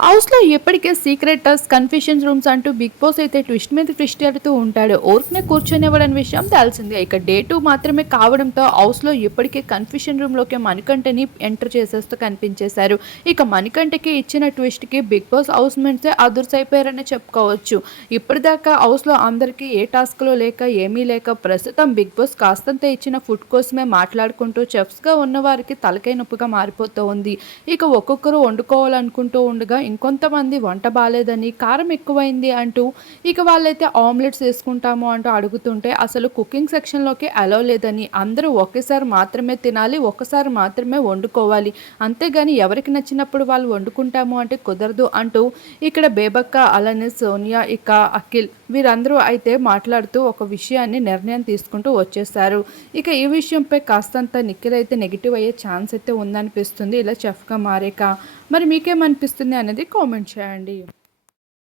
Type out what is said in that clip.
హౌస్‌లో ఎప్పటికే సీక్రెటర్స్, confession rooms అంటూ big boss అయితే ట్విస్ట్ మీద ట్విస్ట్ ఎడుతూ ఉంటాడు. ఊరికనే కూర్చొనివ్వడని విషయం తెలిసిందే. ఇక డే 2 మాత్రమే కావడంతో హౌస్‌లో ఇప్పటికే కన్ఫెషన్ రూమ్‌లోకి మణికంఠని ఎంటర్ చేసేస్తూ కనిపించేశారు. ఇక మణికంఠకి ఇచ్చిన ట్విస్ట్‌కి బిగ్ బాస్ హౌస్‌మేట్సే అదుర్సయిపోయారనే చెప్పుకోవచ్చు. ఇప్పటిదాకా హౌస్‌లో అందరికీ ఏ టాస్క్‌లు లేక, ఏమీ లేక ప్రస్తుతం బిగ్ బాస్ కాస్తంత ఇచ్చిన ఫుడ్ కోసమే మాట్లాడుకుంటూ చెఫ్స్‌గా ఉన్నవారికి తలకాయ నొప్పిగా మారిపోతూ ఉంది. ఇక ఒక్కొక్కరు వండుకోవాలనుకుంటూ ఉండగా ఇంకొంతమంది వంట బాలేదని, కారం ఎక్కువైంది అంటూ ఇక వాళ్ళైతే ఆమ్లెట్స్ ఏసుకుంటాము అంటూ అడుగుతుంటే అసలు కుకింగ్ సెక్షన్‌లోకి అలో లేదని, అందరూ ఒకేసారి మాత్రమే తినాలి, ఒక్కసారి మాత్రమే వండుకోవాలి. అంతేగాని ఎవరికి నచ్చినప్పుడు వాళ్ళు వండుకుంటాము అంటే కుదరదు అంటూ ఇక్కడ బేబక్క, అలానే సోనియా, ఇక అఖిల్ వీరందరూ అయితే మాట్లాడుతూ ఒక విషయాన్ని నిర్ణయం తీసుకుంటూ వచ్చేసారు. ఇక ఈ విషయంపై కాస్తంత నిఖిల్ అయితే నెగెటివ్ అయ్యే ఛాన్స్ అయితే ఉందనిపిస్తుంది ఇలా చెఫ్‌గా మారాక. మరి మీకేమనిపిస్తుంది అనేది కామెంట్ చేయండి.